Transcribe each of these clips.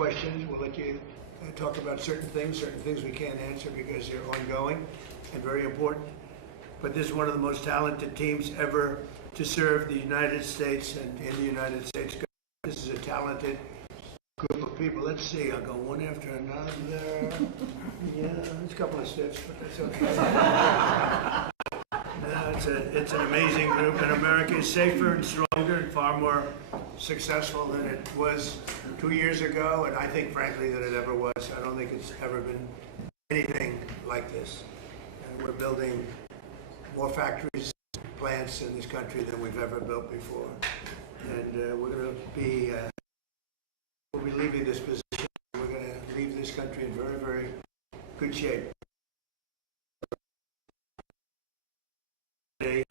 questions. We'll let you talk about certain things we can't answer because they're ongoing and very important. But this is one of the most talented teams ever to serve the United States and in the United States government. This is a talented group of people. Let's see, I'll go one after another. Yeah, there's a couple of steps, but that's okay. No, it's an amazing group, and America is safer and stronger and far more successful than it was 2 years ago, and I think, frankly, that it ever was. I don't think it's ever been anything like this. And we're building more factories, plants in this country than we've ever built before. And we're going to be, we'll be leaving this position. We're going to leave this country in very, very good shape. Today,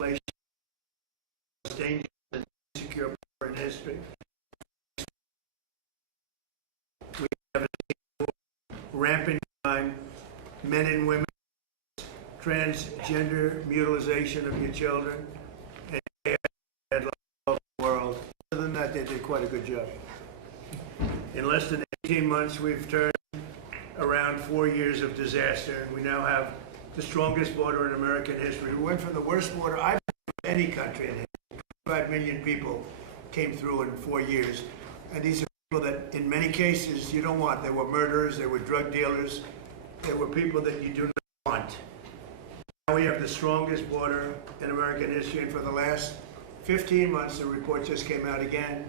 inflation, most dangerous and insecure power in history. We have a rampant crime, men and women, transgender mutilization of your children, and all the world. Other than that, they did quite a good job. In less than 18 months, we've turned around 4 years of disaster, and we now have the strongest border in American history. We went from the worst border I've seen in any country in history. 5 million people came through in 4 years, and these are people that, in many cases, you don't want. They were murderers, they were drug dealers, they were people that you do not want. Now we have the strongest border in American history, and for the last 15 months, the report just came out again,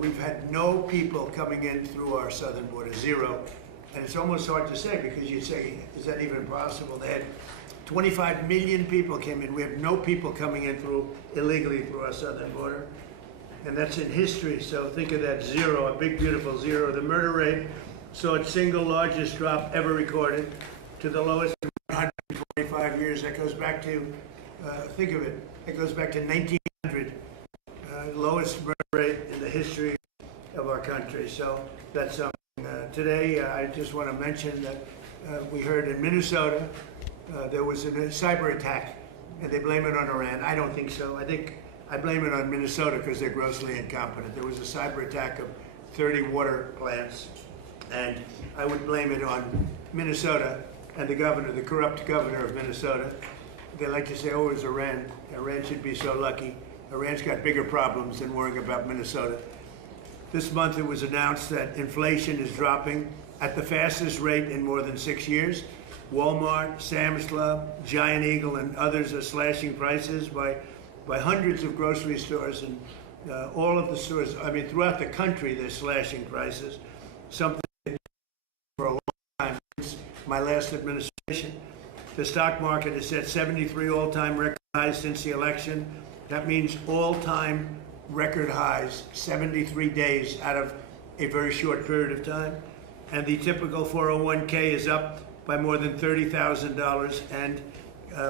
we've had no people coming in through our southern border, zero. And it's almost hard to say because you'd say, is that even possible? They had 25 million people came in. We have no people coming in illegally through our southern border. And that's in history, so think of that, zero, a big beautiful zero. The murder rate saw its single largest drop ever recorded to the lowest in 125 years. That goes back to, think of it, it goes back to 1900. Lowest murder rate in the history of our country. So that's something. Today, I just want to mention that we heard in Minnesota there was a cyber attack, and they blame it on Iran. I don't think so. I blame it on Minnesota because they're grossly incompetent. There was a cyber attack of 30 water plants, and I would blame it on Minnesota and the governor, the corrupt governor of Minnesota. They like to say, oh, it was Iran. Iran should be so lucky. Iran's got bigger problems than worrying about Minnesota. This month it was announced that inflation is dropping at the fastest rate in more than 6 years. Walmart, Sam's Club, Giant Eagle, and others are slashing prices by hundreds of grocery stores, and all of the stores, I mean, throughout the country, they're slashing prices. Something for a long time since my last administration. The stock market has set 73 all-time record highs since the election. That means all-time record highs, 73 days out of a very short period of time. And the typical 401k is up by more than $30,000. And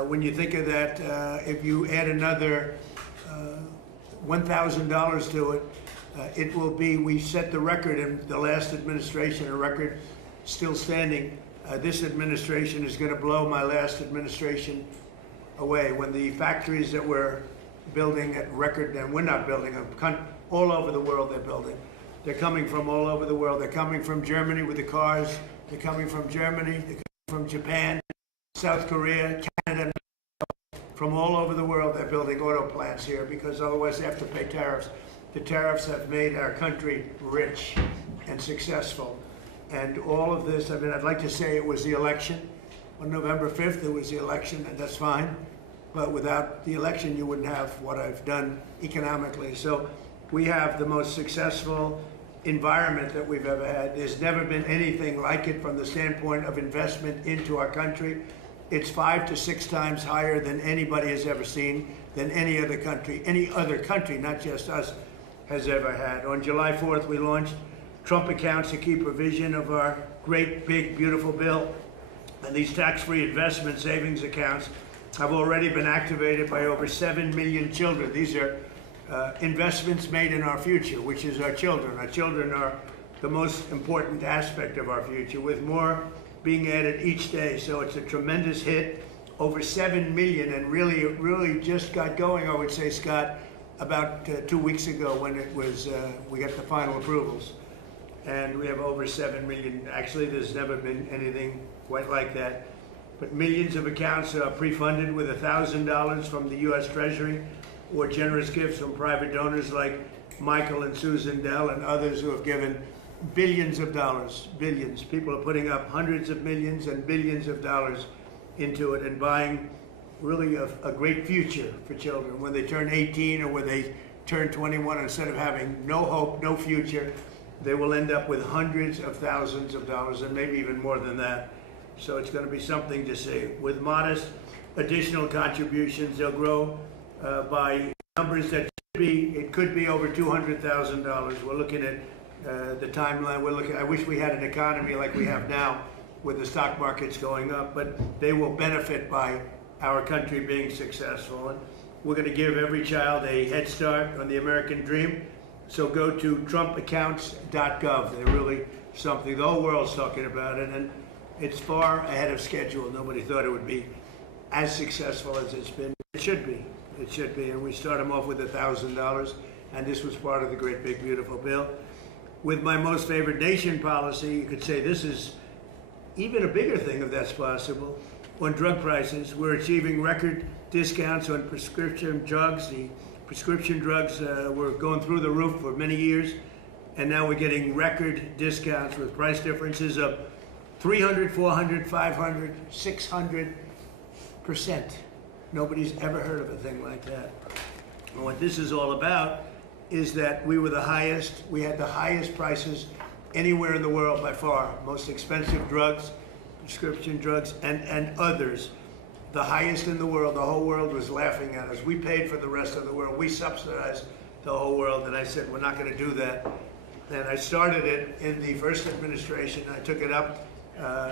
when you think of that, if you add another $1,000 to it, it will be, we set the record in the last administration, a record still standing. This administration is going to blow my last administration away. When the factories that we're building at record, and we're not building them, all over the world they're building. They're coming from all over the world. They're coming from Germany with the cars. They're coming from Germany, they're coming from Japan, South Korea, Canada, from all over the world. They're building auto plants here because otherwise they have to pay tariffs. The tariffs have made our country rich and successful. And all of this, I mean, I'd like to say it was the election. On November 5th, it was the election, and that's fine. But without the election, you wouldn't have what I've done economically. So we have the most successful environment that we've ever had. There's never been anything like it from the standpoint of investment into our country. It's 5 to 6 times higher than anybody has ever seen, than any other country, not just us, has ever had. On July 4th, we launched Trump accounts, a key provision of our great, big, beautiful bill. And these tax-free investment savings accounts have already been activated by over 7 million children. These are investments made in our future, which is our children. Our children are the most important aspect of our future, with more being added each day. So it's a tremendous hit, over 7 million, and really just got going, I would say, Scott, about 2 weeks ago when it was, we got the final approvals. And we have over 7 million. Actually, there's never been anything quite like that. But millions of accounts are pre-funded with $1,000 from the U.S. Treasury or generous gifts from private donors like Michael and Susan Dell and others who have given billions of dollars, billions. People are putting up hundreds of millions and billions of dollars into it and buying really a great future for children. When they turn 18 or when they turn 21, instead of having no hope, no future, they will end up with hundreds of thousands of dollars and maybe even more than that. So it's going to be something to see. With modest additional contributions, they'll grow by numbers that it could be over $200,000. We're looking at the timeline. I wish we had an economy like we have now with the stock markets going up, but they will benefit by our country being successful. And we're going to give every child a head start on the American dream. So go to trumpaccounts.gov. They're really something. The whole world's talking about it, and it's far ahead of schedule. Nobody thought it would be as successful as it's been. It should be. It should be. And we start them off with $1,000, and this was part of the great big beautiful bill. With my most favored nation policy, you could say this is even a bigger thing if that's possible. On drug prices, we're achieving record discounts on prescription drugs. The prescription drugs were going through the roof for many years, and now we're getting record discounts with price differences of 300, 400, 500, 600%. Nobody's ever heard of a thing like that. And what this is all about is that we had the highest prices anywhere in the world by far. Most expensive drugs, prescription drugs, and others. The highest in the world. The whole world was laughing at us. We paid for the rest of the world. We subsidized the whole world. And I said, we're not going to do that. And I started it in the first administration. I took it up.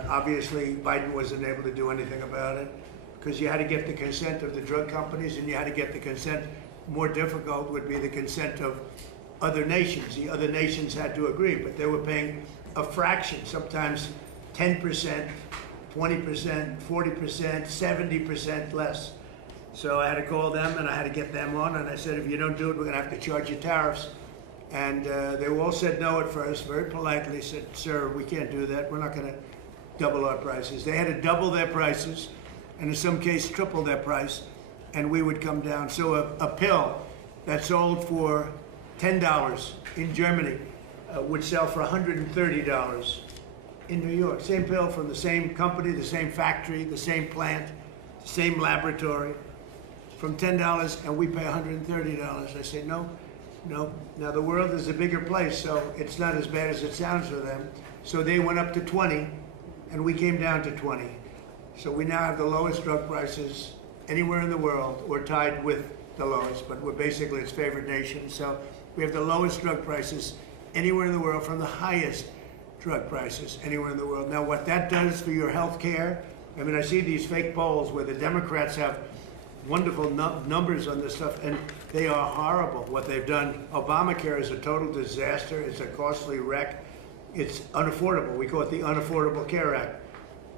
Obviously, Biden wasn't able to do anything about it because you had to get the consent of the drug companies, and you had to get the consent. More difficult would be the consent of other nations. The other nations had to agree, but they were paying a fraction, sometimes 10%, 20%, 40%, 70% less. So I had to call them and I had to get them on, and I said, if you don't do it, we're going to have to charge you tariffs. And they all said no at first, very politely said, sir, we can't do that. We're not going to double our prices. They had to double their prices, and in some cases triple their price, and we would come down. So a pill that sold for $10 in Germany would sell for $130 in New York. Same pill from the same company, the same factory, the same plant, same laboratory, from $10, and we pay $130. I say, no. Now the world is a bigger place, so it's not as bad as it sounds for them. So they went up to 20, and we came down to 20. So we now have the lowest drug prices anywhere in the world, or tied with the lowest, but we're basically its favored nation. So we have the lowest drug prices anywhere in the world from the highest drug prices anywhere in the world. Now what that does for your health care, I mean, I see these fake polls where the Democrats have wonderful numbers on this stuff, and they are horrible what they've done. Obamacare is a total disaster. It's a costly wreck. It's unaffordable. We call it the Unaffordable Care Act.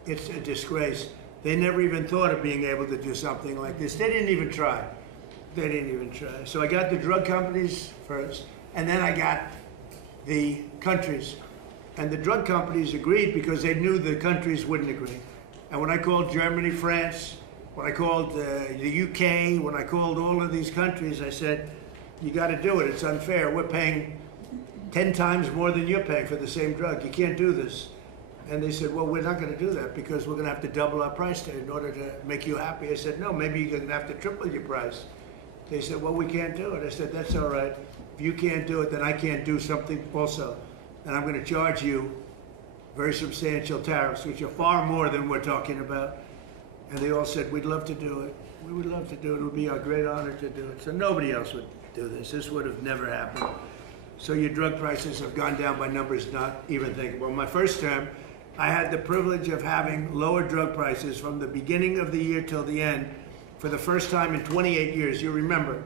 It's a disgrace. They never even thought of being able to do something like this. They didn't even try. They didn't even try. So I got the drug companies first, and then I got the countries. And the drug companies agreed because they knew the countries wouldn't agree. And when I called Germany, France, when I called the UK, when I called all of these countries, I said, you got to do it. It's unfair. We're paying 10 times more than you're paying for the same drug. You can't do this. And they said, well, we're not going to do that because we're going to have to double our price in order to make you happy. I said, no, maybe you're going to have to triple your price. They said, well, we can't do it. I said, that's all right. If you can't do it, then I can't do something also. And I'm going to charge you very substantial tariffs, which are far more than we're talking about. And they all said, we'd love to do it. We would love to do it. It would be our great honor to do it. So nobody else would do this. This would have never happened. So your drug prices have gone down by numbers not even thinkable. My first term, I had the privilege of having lower drug prices from the beginning of the year till the end for the first time in 28 years, you remember.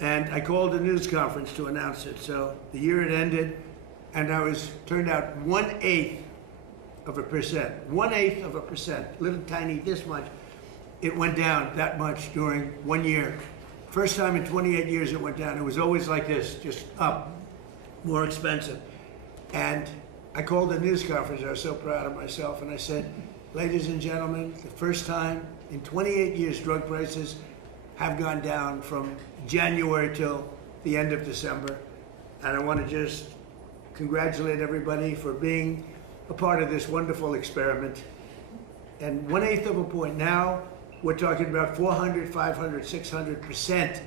And I called a news conference to announce it. So the year it ended, and I was turned out 1/8 of a percent, 1/8 of a percent, little tiny this much. It went down that much during 1 year First time in 28 years it went down. It was always like this, just up, more expensive. And I called the news conference. I was so proud of myself. And I said, ladies and gentlemen, the first time in 28 years drug prices have gone down from January till the end of December. And I want to just congratulate everybody for being a part of this wonderful experiment. And 1/8 of a point. Now we're talking about 400, 500, 600%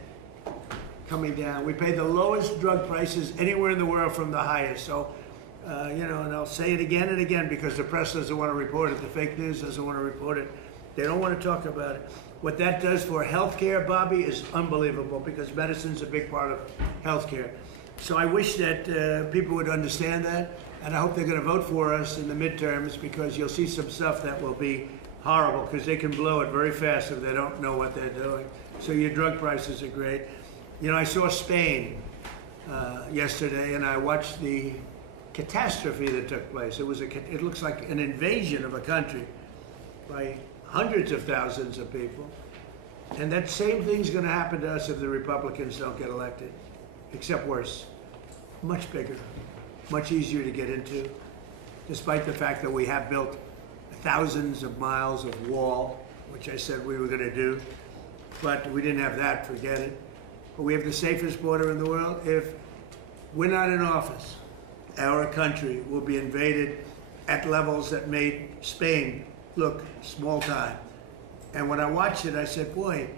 coming down. We pay the lowest drug prices anywhere in the world from the highest. So, you know, and I'll say it again and again because the press doesn't want to report it. The fake news doesn't want to report it. They don't want to talk about it. What that does for healthcare, Bobby, is unbelievable because medicine's a big part of healthcare. So I wish that people would understand that, and I hope they're going to vote for us in the midterms because you'll see some stuff that will be horrible because they can blow it very fast if they don't know what they're doing. So your drug prices are great. You know, I saw Spain yesterday, and I watched the catastrophe that took place. It looks like an invasion of a country by hundreds of thousands of people. And that same thing's going to happen to us if the Republicans don't get elected, except worse. Much bigger, much easier to get into, despite the fact that we have built thousands of miles of wall, which I said we were going to do, but we didn't have that, forget it. But we have the safest border in the world. If we're not in office, our country will be invaded at levels that made Spain look small time. And when I watched it, I said, boy,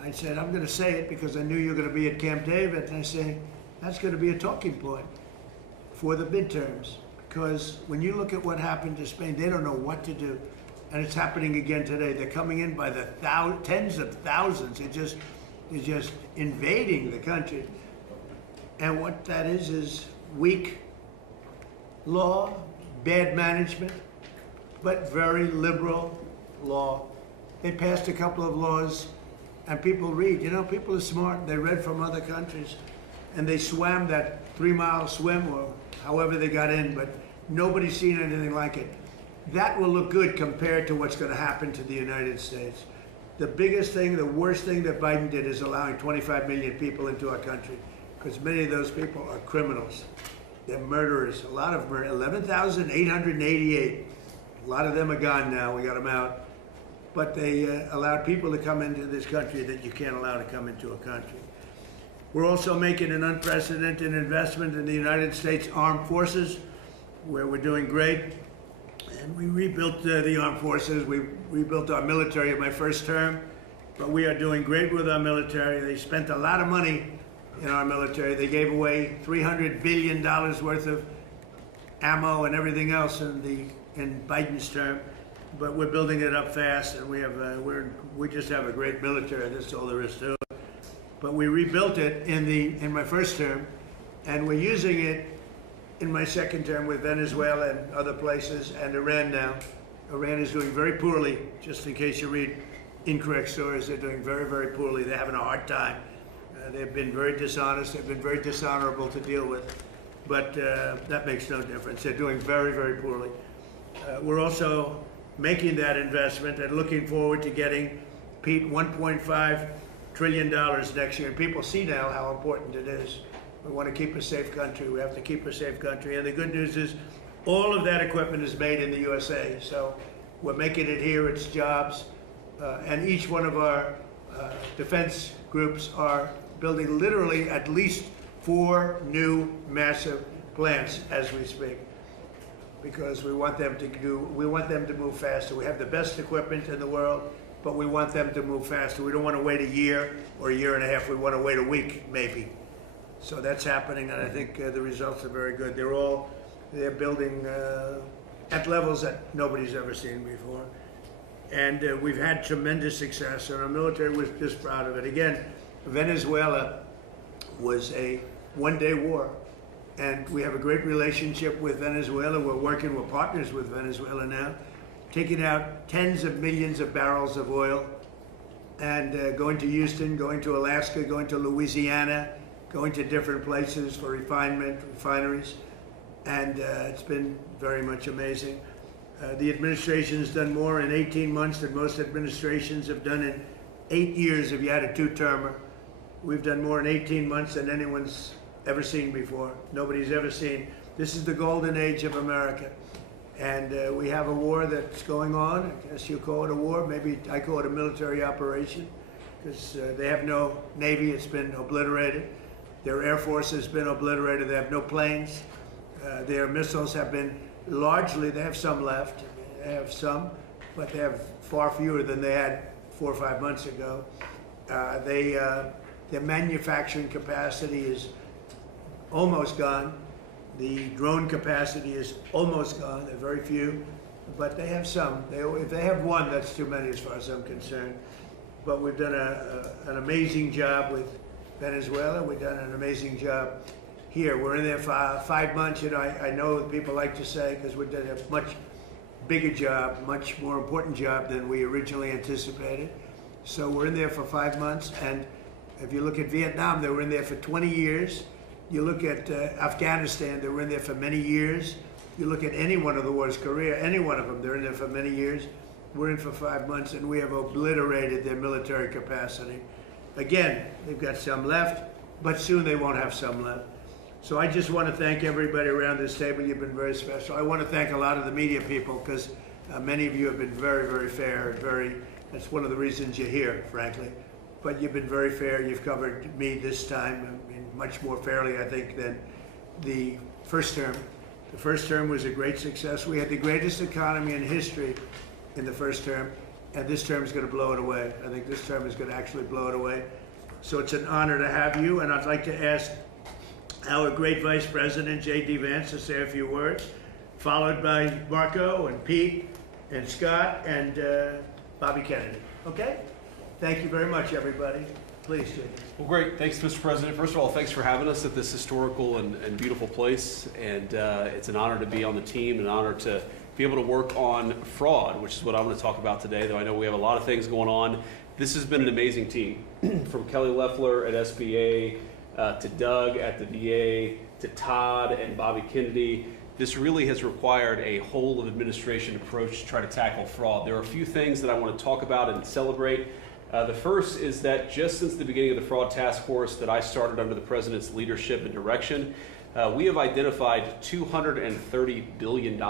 I said, I'm going to say it because I knew you were going to be at Camp David. And I say, that's going to be a talking point for the midterms. Because when you look at what happened to Spain, they don't know what to do. And it's happening again today. They're coming in by the tens of thousands. They're just invading the country. And what that is weak law, bad management, but very liberal law. They passed a couple of laws, and people read. You know, people are smart. They read from other countries, and they swam that 3-mile swim or however they got in, but nobody's seen anything like it. That will look good compared to what's going to happen to the United States. The biggest thing, the worst thing that Biden did is allowing 25 million people into our country, because many of those people are criminals. They're murderers. A lot of them, 11,888. A lot of them are gone now. We got them out. But they allowed people to come into this country that you can't allow to come into a country. We're also making an unprecedented investment in the United States Armed Forces, where we're doing great. And we rebuilt the armed forces. We rebuilt our military in my first term. But we are doing great with our military. They spent a lot of money in our military. They gave away $300 billion worth of ammo and everything else in Biden's term. But we're building it up fast, and we just have a great military. That's all there is to it. But we rebuilt it in my first term, and we're using it in my second term with Venezuela and other places, and Iran now. Iran is doing very poorly. Just in case you read incorrect stories, they're doing very, very poorly. They're having a hard time. They've been very dishonest. They've been very dishonorable to deal with. But that makes no difference. They're doing very, very poorly. We're also making that investment and looking forward to getting, Pete, $1.5 trillion next year. And people see now how important it is. We want to keep a safe country. We have to keep a safe country. And the good news is all of that equipment is made in the USA. So we're making it here. It's jobs. And each one of our defense groups are building literally at least 4 new massive plants as we speak, because we want them to move faster. We have the best equipment in the world, but we want them to move faster. We don't want to wait a year or a year and a half. We want to wait a week, maybe. So that's happening, and I think the results are very good. They're building at levels that nobody's ever seen before. And we've had tremendous success, and our military was just proud of it. Again, Venezuela was a one-day war, and we have a great relationship with Venezuela. We're partners with Venezuela now, taking out tens of millions of barrels of oil, and going to Houston, going to Alaska, going to Louisiana, going to different places for refineries, and it's been very much amazing. The administration has done more in 18 months than most administrations have done in 8 years if you had a 2-termer. We've done more in 18 months than anyone's ever seen before. Nobody's ever seen. This is the golden age of America. And we have a war that's going on. I guess you call it a war. Maybe I call it a military operation, because they have no Navy. It's been obliterated. Their Air Force has been obliterated. They have no planes. Their missiles have been largely, they have some left. They have some, but they have far fewer than they had 4 or 5 months ago. Their manufacturing capacity is almost gone. The drone capacity is almost gone. There are very few, but they have some. If they have one, that's too many as far as I'm concerned. But we've done an amazing job with Venezuela. We've done an amazing job here. We're in there for 5 months. You know, I know people like to say, because we did a much bigger job, much more important job than we originally anticipated. So we're in there for 5 months, and if you look at Vietnam, they were in there for 20 years. You look at Afghanistan, they were in there for many years. You look at any one of the wars, Korea, any one of them, they're in there for many years. We're in for 5 months, and we have obliterated their military capacity. Again, they've got some left, but soon they won't have some left. So I just want to thank everybody around this table. You've been very special. I want to thank a lot of the media people, because many of you have been very, very fair and that's one of the reasons you're here, frankly. But you've been very fair. You've covered me this time, I mean, much more fairly, I think, than the first term. The first term was a great success. We had the greatest economy in history in the first term, and this term is going to blow it away. I think this term is going to actually blow it away. So it's an honor to have you, and I'd like to ask our great Vice President, J.D. Vance, to say a few words, followed by Marco and Pete and Scott and Bobby Kennedy. Okay? Thank you very much, everybody. Please, J.D. Well, great. Thanks, Mr. President. First of all, thanks for having us at this historical and beautiful place. And it's an honor to be on the team, an honor to be able to work on fraud, which is what I'm going to talk about today, though I know we have a lot of things going on. This has been an amazing team, from Kelly Loeffler at SBA, to Doug at the VA, to Todd and Bobby Kennedy. This really has required a whole of administration approach to try to tackle fraud. There are a few things that I want to talk about and celebrate. The first is that just since the beginning of the fraud task force that I started under the President's leadership and direction, we have identified $230 billion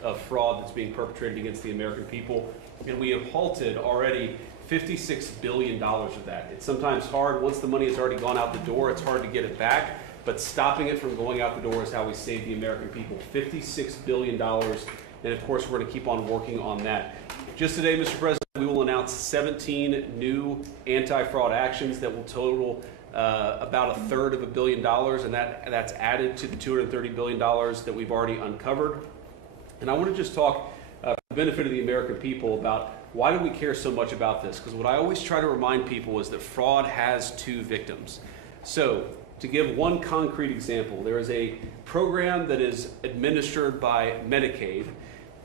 of fraud that's being perpetrated against the American people, and we have halted already $56 billion of that. It's sometimes hard, once the money has already gone out the door, it's hard to get it back, but stopping it from going out the door is how we save the American people. $56 billion, and of course we're going to keep on working on that. Just today, Mr. President, we will announce 17 new anti-fraud actions that will total about $1/3 billion, and that's added to the $230 billion that we've already uncovered. And I want to just talk for the benefit of the American people about why do we care so much about this? Because what I always try to remind people is that fraud has two victims. So, to give one concrete example, there is a program that is administered by Medicaid,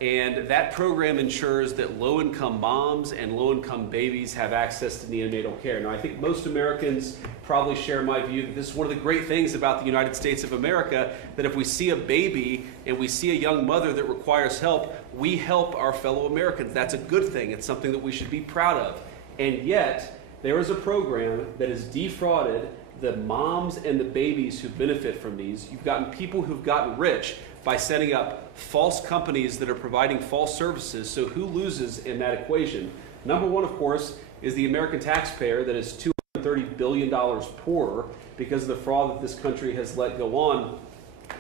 and that program ensures that low-income moms and low-income babies have access to neonatal care. Now, I think most Americans probably share my view that this is one of the great things about the United States of America, that if we see a baby and we see a young mother that requires help, we help our fellow Americans. That's a good thing. It's something that we should be proud of. And yet, there is a program that has defrauded the moms and the babies who benefit from these. You've gotten people who've gotten rich by setting up false companies that are providing false services. So who loses in that equation? Number one, of course, is the American taxpayer that is $230 billion poorer because of the fraud that this country has let go on.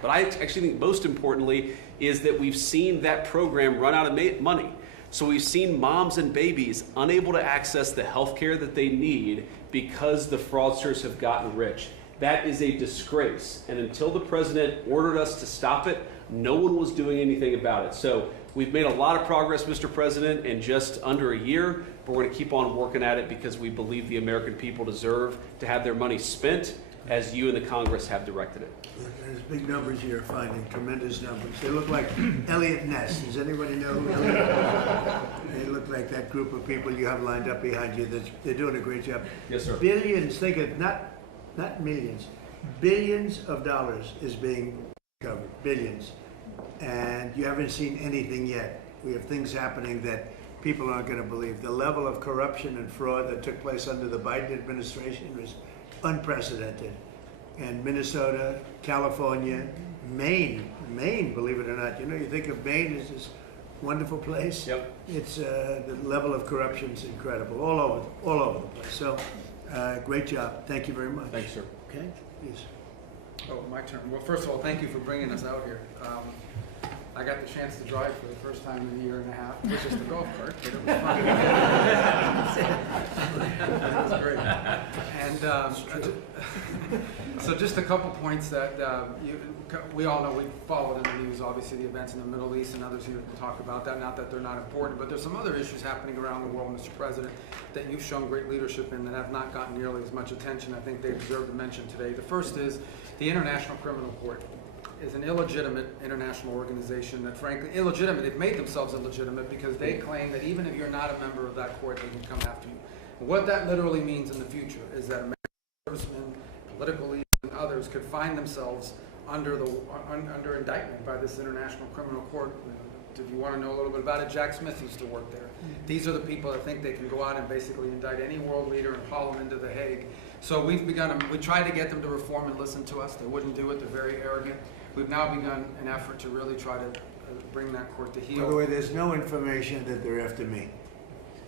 But I actually think most importantly is that we've seen that program run out of money. So we've seen moms and babies unable to access the health care that they need because the fraudsters have gotten rich. That is a disgrace. And until the president ordered us to stop it, no one was doing anything about it. So we've made a lot of progress, Mr. President, in just under a year, but we're going to keep on working at it because we believe the American people deserve to have their money spent as you and the Congress have directed it. There's big numbers you're finding, tremendous numbers. They look like Elliot Ness. Does anybody know who Elliot Ness is? They look like that group of people you have lined up behind you. They're doing a great job. Yes, sir. Billions, think of not millions, billions of dollars is being covered, billions. And you haven't seen anything yet. We have things happening that people aren't going to believe. The level of corruption and fraud that took place under the Biden administration was unprecedented. And Minnesota, California, Maine, believe it or not. You know, you think of Maine as this wonderful place. Yep. It's the level of corruption is incredible all over the place. So, great job. Thank you very much. Thanks, sir. Okay, please. Oh, my turn. Well, first of all, thank you for bringing us out here. I got the chance to drive for the first time in a year and a half, which is the golf cart, but it was fun. That was great. And so just a couple points that we all know, we followed in the news, obviously, the events in the Middle East, and others here can talk about that. Not that they're not important, but there's some other issues happening around the world, Mr. President, that you've shown great leadership in that have not gotten nearly as much attention. I think they deserve to mention today. The first is the International Criminal Court is an illegitimate international organization that, frankly, illegitimate. They've made themselves illegitimate because they claim that even if you're not a member of that court, they can come after you. What that literally means in the future is that American servicemen, political leaders, and others could find themselves under indictment by this International Criminal Court. If you want to know a little bit about it, Jack Smith used to work there. These are the people that think they can go out and basically indict any world leader and haul them into The Hague. So we tried to get them to reform and listen to us. They wouldn't do it. They're very arrogant. We've now begun an effort to really try to bring that court to heel. By the way, there's no information that they're after me.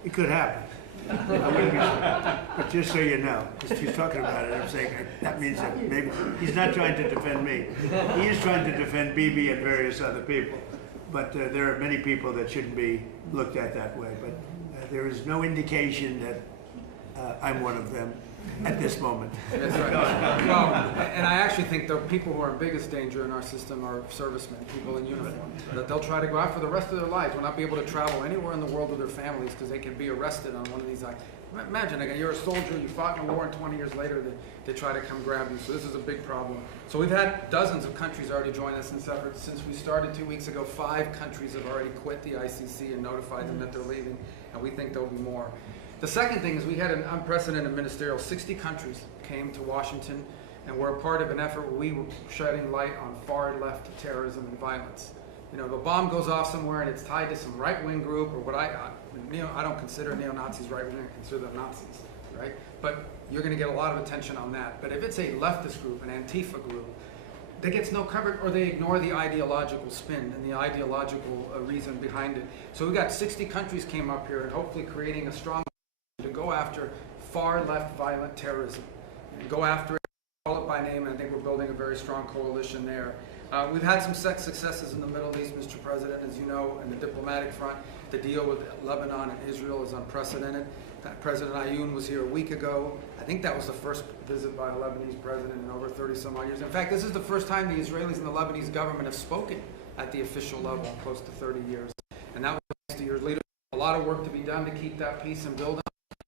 It could happen. I wouldn't be sure. But just so you know, because she's talking about it, I'm saying that means that maybe he's not trying to defend me. He is trying to defend Bibi and various other people. But there are many people that shouldn't be looked at that way. But there is no indication that I'm one of them at this moment. That's right. Well, and I actually think the people who are in biggest danger in our system are servicemen, people in uniform. That they'll try to go out for the rest of their lives, will not be able to travel anywhere in the world with their families because they can be arrested on one of these acts. Imagine, again, you're a soldier, you fought in a war, and 20 years later they try to come grab you. So this is a big problem. So we've had dozens of countries already join us in this effort. Since we started 2 weeks ago, 5 countries have already quit the ICC and notified them that they're leaving, and we think there'll be more. The second thing is we had an unprecedented ministerial. 60 countries came to Washington and were a part of an effort where we were shedding light on far-left terrorism and violence. You know, if a bomb goes off somewhere and it's tied to some right-wing group or what I don't consider neo-Nazis right-wing, I consider them Nazis, right? But you're going to get a lot of attention on that. But if it's a leftist group, an Antifa group, that gets no coverage, or they ignore the ideological spin and the ideological reason behind it. So we got 60 countries came up here and hopefully creating a strong to go after far-left violent terrorism. And go after it, call it by name, and I think we're building a very strong coalition there. We've had some successes in the Middle East, Mr. President, as you know, in the diplomatic front. The deal with Lebanon and Israel is unprecedented. President Ayoun was here a week ago. I think that was the first visit by a Lebanese president in over 30-some odd years. In fact, this is the first time the Israelis and the Lebanese government have spoken at the official level in close to 30 years. And that was thanks to your leadership. A lot of work to be done to keep that peace and build on.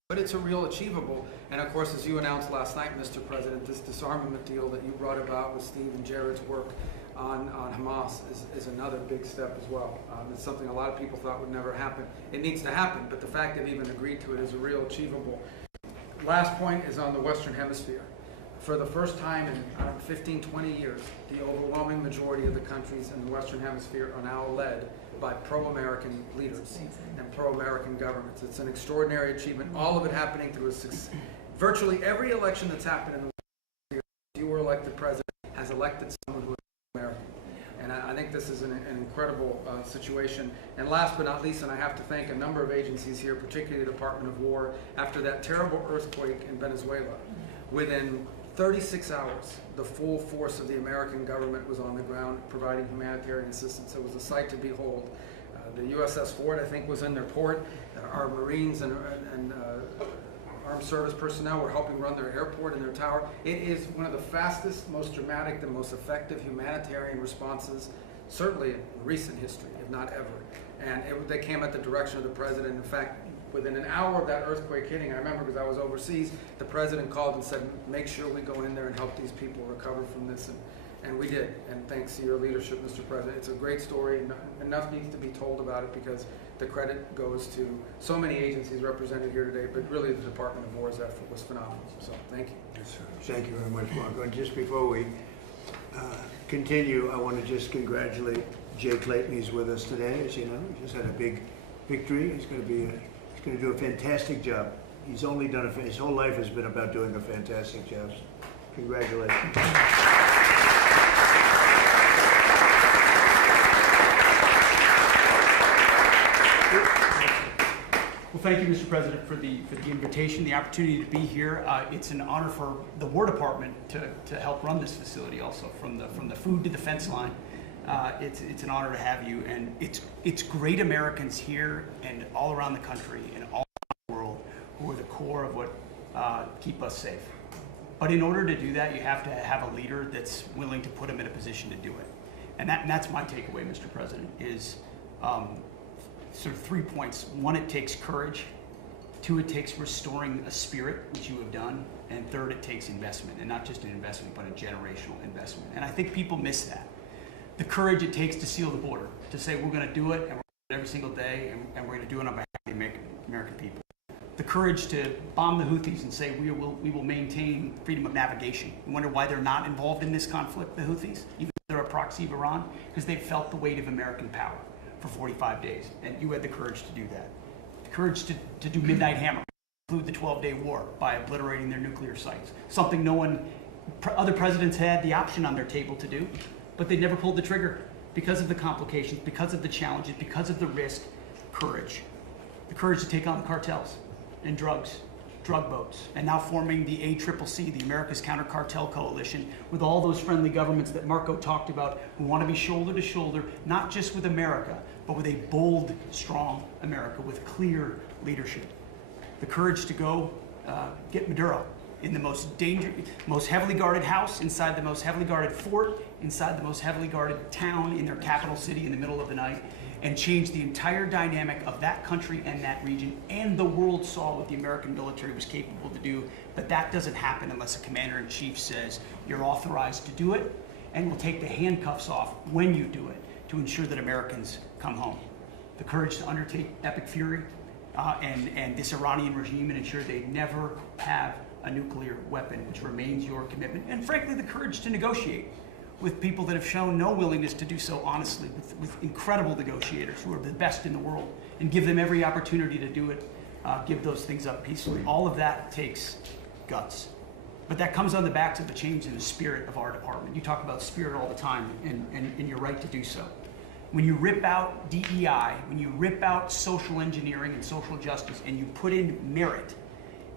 But it's a real achievable. And of course, as you announced last night, Mr. President, this disarmament deal that you brought about with Steve and Jared's work on Hamas is another big step as well. It's something a lot of people thought would never happen. It needs to happen, but the fact they've even agreed to it is a real achievable. Last point is on the Western Hemisphere. For the first time in 15, 20 years, the overwhelming majority of the countries in the Western Hemisphere are now led by pro-American leaders and pro-American governments. It's an extraordinary achievement. All of it happening through virtually every election that's happened in the Western Hemisphere, you were elected president, has elected someone who is American. And I think this is an incredible situation. And last but not least, and I have to thank a number of agencies here, particularly the Department of War, after that terrible earthquake in Venezuela, within 36 hours, the full force of the American government was on the ground providing humanitarian assistance. It was a sight to behold. The USS Ford, I think, was in their port. Our Marines and armed service personnel were helping run their airport and their tower. It is one of the fastest, most dramatic, and most effective humanitarian responses, certainly in recent history, if not ever. And they came at the direction of the president. In fact, within an hour of that earthquake hitting, I remember because I was overseas, the president called and said, make sure we go in there and help these people recover from this. And we did. And thanks to your leadership, Mr. President. It's a great story. Enough needs to be told about it because the credit goes to so many agencies represented here today, but really the Department of War's effort was phenomenal. So thank you. Yes, sir. Thank you very much, Marco. And just before we continue, I want to just congratulate Jay Clayton. He's with us today, as you know. He just had a big victory. He's going to do a fantastic job he's only done, his whole life has been about doing a fantastic job. Congratulations. Well, thank you, Mr. President, for the invitation, the opportunity to be here. It's an honor for the War Department to help run this facility also, from the food to the fence line. It's an honor to have you, and it's great Americans here and all around the country and all around the world who are the core of what keep us safe. But in order to do that, you have to have a leader that's willing to put them in a position to do it. And that's my takeaway, Mr. President, is sort of 3 points. 1, it takes courage. 2, it takes restoring a spirit, which you have done. And 3rd, it takes investment, and not just an investment, but a generational investment. And I think people miss that. The courage it takes to seal the border, to say we're going to do it, and we're going to do it every single day, and we're going to do it on behalf of the American people. The courage to bomb the Houthis and say we will maintain freedom of navigation. You wonder why they're not involved in this conflict, the Houthis, even though they're a proxy of Iran, because they've felt the weight of American power for 45 days, and you had the courage to do that. The courage to do Midnight Hammer, include the 12-day war by obliterating their nuclear sites, something other presidents had the option on their table to do, but they never pulled the trigger because of the complications, because of the challenges, because of the risk. Courage. The courage to take on the cartels and drugs, drug boats, and now forming the ACCC, the America's Counter Cartel Coalition, with all those friendly governments that Marco talked about who want to be shoulder to shoulder, not just with America, but with a bold, strong America with clear leadership. The courage to go get Maduro in the most heavily guarded house, inside the most heavily guarded fort, inside the most heavily guarded town in their capital city in the middle of the night, and change the entire dynamic of that country and that region. And the world saw what the American military was capable to do, but that doesn't happen unless a commander-in-chief says you're authorized to do it and will take the handcuffs off when you do it to ensure that Americans come home. The courage to undertake epic fury and this Iranian regime and ensure they never have a nuclear weapon, which remains your commitment. And frankly, the courage to negotiate with people that have shown no willingness to do so honestly, with incredible negotiators who are the best in the world, and give them every opportunity to do it, give those things up peacefully. All of that takes guts. But that comes on the backs of the change in the spirit of our department. You talk about spirit all the time, and you're right to do so. When you rip out DEI, when you rip out social engineering and social justice, and you put in merit,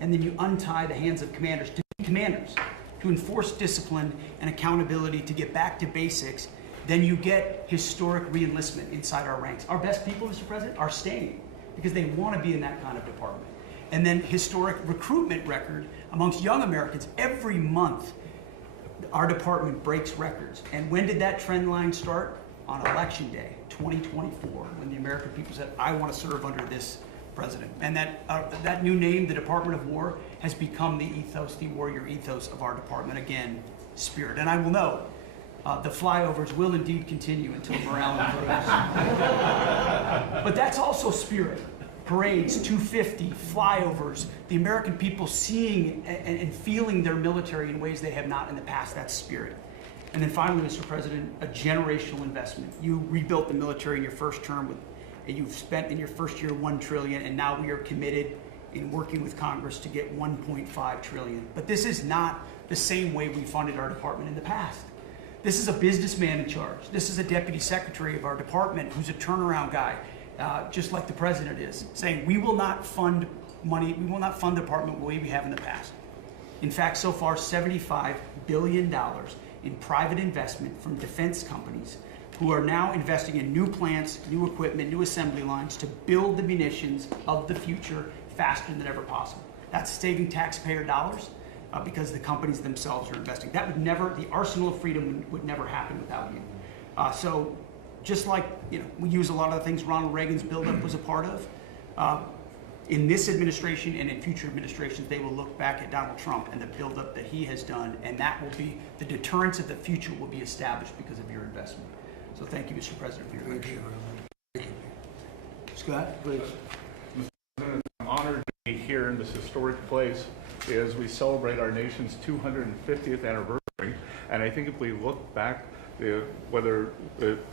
and then you untie the hands of commanders to be commanders, to enforce discipline and accountability, to get back to basics, then you get historic re-enlistment inside our ranks. Our best people, Mr. President, are staying because they want to be in that kind of department. And then historic recruitment record amongst young Americans. Every month, our department breaks records. And when did that trend line start? On Election Day, 2024, when the American people said, I want to serve under this president. And that new name, the Department of War, has become the ethos, the warrior ethos of our department. Again, spirit. And I will note, the flyovers will indeed continue until morale improves. But that's also spirit. Parades, 250, flyovers, the American people seeing and feeling their military in ways they have not in the past. That's spirit. And then finally, Mr. President, a generational investment. You rebuilt the military in your first term and you've spent in your first year $1 trillion, and now we are committed in working with Congress to get $1.5 trillion. But this is not the same way we funded our department in the past. This is a businessman in charge. This is a deputy secretary of our department who's a turnaround guy, just like the president is, saying we will not fund money, we will not fund the department the way we have in the past. In fact, so far, $75 billion in private investment from defense companies who are now investing in new plants, new equipment, new assembly lines to build the munitions of the future faster than ever possible. That's saving taxpayer dollars because the companies themselves are investing. That would never, the arsenal of freedom would never happen without you. So just like, we use a lot of the things Ronald Reagan's buildup was a part of, in this administration and in future administrations, they will look back at Donald Trump and the buildup that he has done, and that will be, the deterrence of the future will be established because of your investment. So thank you, Mr. President, for your leadership. Thank you. Scott, please. Mr. President, I'm honored to be here in this historic place as we celebrate our nation's 250th anniversary. And I think if we look back, whether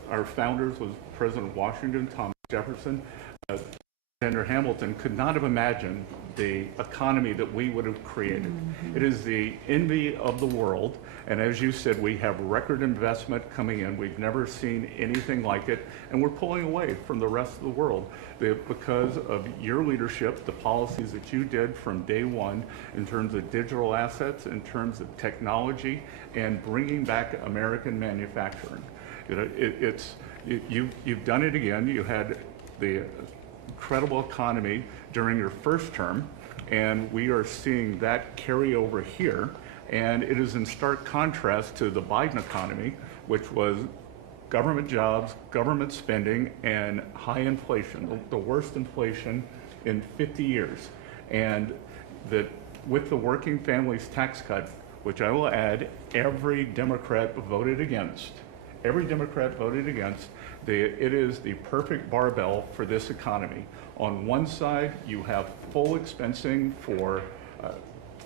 our founders was President Washington, Thomas Jefferson, Alexander Hamilton could not have imagined the economy that we would have created. It is the envy of the world. And as you said, we have record investment coming in. We've never seen anything like it. And we're pulling away from the rest of the world because of your leadership, the policies that you did from day one in terms of digital assets, in terms of technology, and bringing back American manufacturing. You know, you've done it again. You had the incredible economy during your first term, and we are seeing that carry over here. And it is in stark contrast to the Biden economy, which was government jobs, government spending, and high inflation, the worst inflation in 50 years. And that with the working families tax cut, which I will add, every Democrat voted against. Every Democrat voted against. It is the perfect barbell for this economy. On one side, you have full expensing for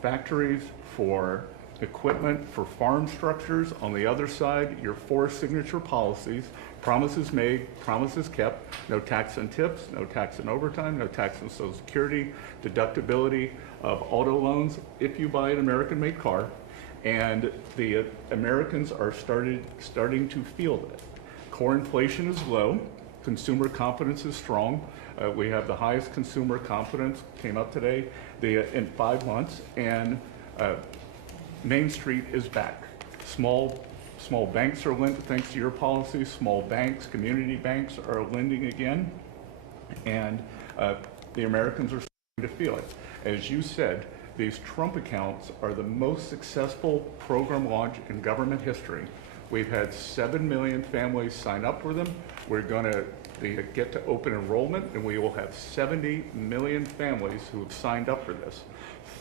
factories, for equipment, for farm structures. On the other side, your 4 signature policies, promises made, promises kept, no tax on tips, no tax on overtime, no tax on Social Security, deductibility of auto loans if you buy an American-made car. And the Americans are starting to feel that. Core inflation is low, consumer confidence is strong. We have the highest consumer confidence, came up today, in 5 months, and Main Street is back. Small banks are lending, thanks to your policies, small banks, community banks are lending again, and the Americans are starting to feel it. As you said, these Trump accounts are the most successful program launch in government history. We've had 7 million families sign up for them. We're going to get to open enrollment, and we will have 70 million families who have signed up for this.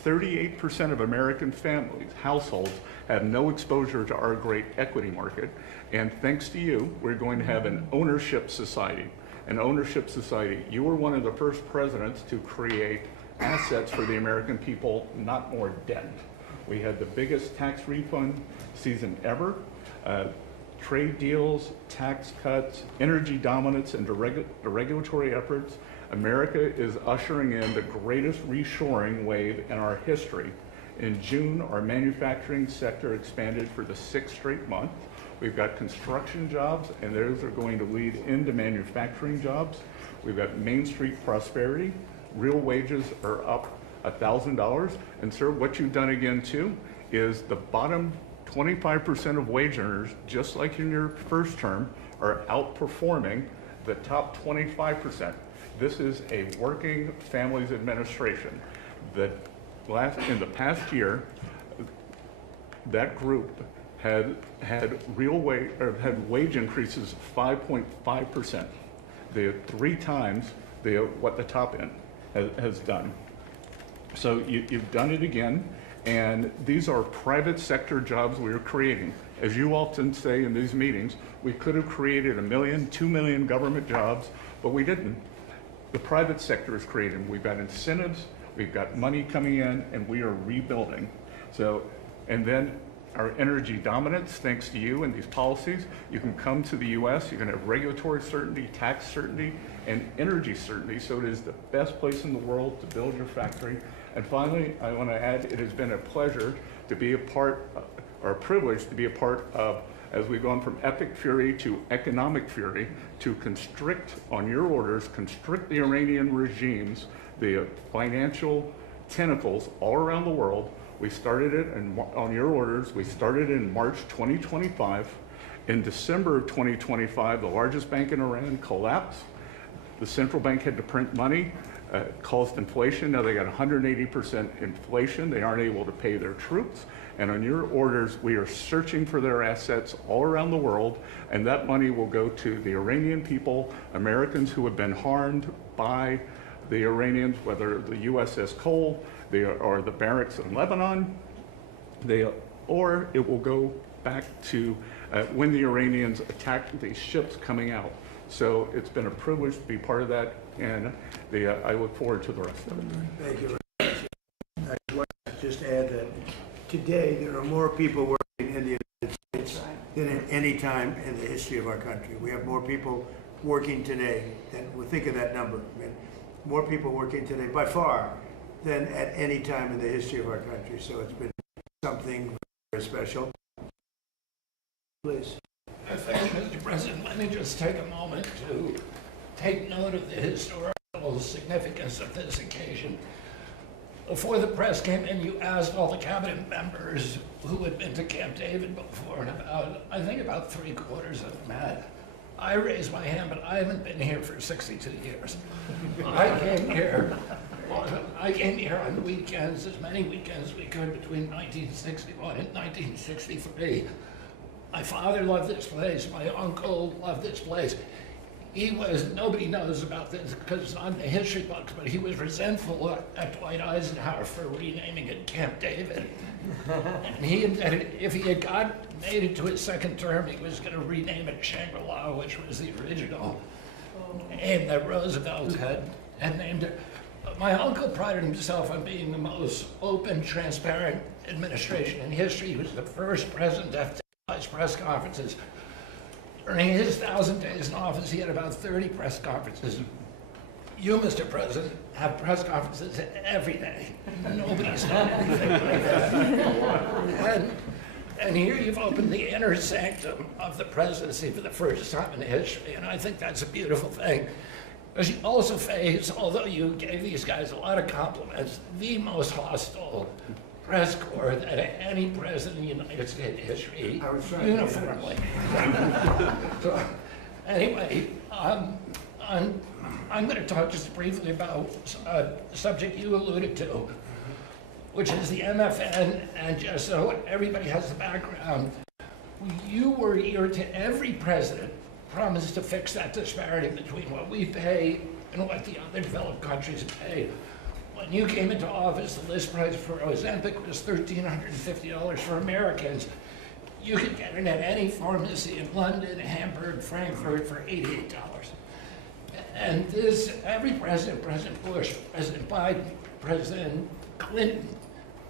38% of American families, households, have no exposure to our great equity market. And thanks to you, we're going to have an ownership society. An ownership society. You were one of the first presidents to create assets for the American people, not more debt. We had the biggest tax refund season ever. Trade deals, tax cuts, energy dominance, and the regulatory efforts. America is ushering in the greatest reshoring wave in our history. In June, our manufacturing sector expanded for the 6th straight month. We've got construction jobs, and those are going to lead into manufacturing jobs. We've got Main Street prosperity. Real wages are up $1,000. And sir, what you've done again too is the bottom 25% of wage earners, just like in your first term, are outperforming the top 25%. This is a working families administration that in the past year, that group had wage increases of 5.5%. They have 3 times what the top end has done. So you've done it again. And these are private sector jobs we are creating. As you often say in these meetings, we could have created 1 million, 2 million government jobs, but we didn't. The private sector is creating. We've got incentives, we've got money coming in, and we are rebuilding. So, and then our energy dominance, thanks to you and these policies, you can come to the US, you can have regulatory certainty, tax certainty, and energy certainty. So it is the best place in the world to build your factory. And finally, I want to add, it has been a pleasure to be a part, or a privilege to be a part of, as we've gone from epic fury to economic fury, to constrict, on your orders, constrict the Iranian regimes, the financial tentacles all around the world. We started it, on your orders, we started in March 2025. In December of 2025, the largest bank in Iran collapsed. The central bank had to print money. Caused inflation. Now they got 180% inflation. They aren't able to pay their troops. And on your orders, we are searching for their assets all around the world, and that money will go to the Iranian people, Americans who have been harmed by the Iranians, whether the USS Cole or the barracks in Lebanon, or it will go back to when the Iranians attacked the ships coming out. So it's been a privilege to be part of that, and I look forward to the rest of it. Thank you very much. I'd like to just add that today there are more people working in the United States than at any time in the history of our country. We have more people working today than, we think of that number. I mean, more people working today by far than at any time in the history of our country. So it's been something very special. Please. Thank you, Mr. President. Let me just take a moment to take note of the historical significance of this occasion. Before the press came in, you asked all the cabinet members who had been to Camp David before, and I think about 3/4 of them had. I raised my hand, but I haven't been here for 62 years. I came here on weekends, as many weekends as we could between 1961 and 1963. My father loved this place. My uncle loved this place. He was, nobody knows about this because it's not in the history books, but he was resentful at Dwight Eisenhower for renaming it Camp David. And he intended, if he had made it to his second term, he was going to rename it Shangri-La, which was the original name that Roosevelt had named it. But my uncle prided himself on being the most open, transparent administration in history. He was the first president to have press conferences. During his 1,000 days in office, he had about 30 press conferences. You, Mr. President, have press conferences every day. Nobody's done anything like that. And here you've opened the inner sanctum of the presidency for the first time in history, and I think that's a beautiful thing. Because you also face, although you gave these guys a lot of compliments, the most hostile press corps that any president in the United States history uniformly. So, anyway, I'm going to talk just briefly about a subject you alluded to, which is the MFN, and just so everybody has the background, you were eager to every president promised to fix that disparity between what we pay and what the other developed countries pay. When you came into office, the list price for Ozempic was $1,350 for Americans. You could get it at any pharmacy in London, Hamburg, Frankfurt for $88. And this, every president, President Bush, President Biden, President Clinton,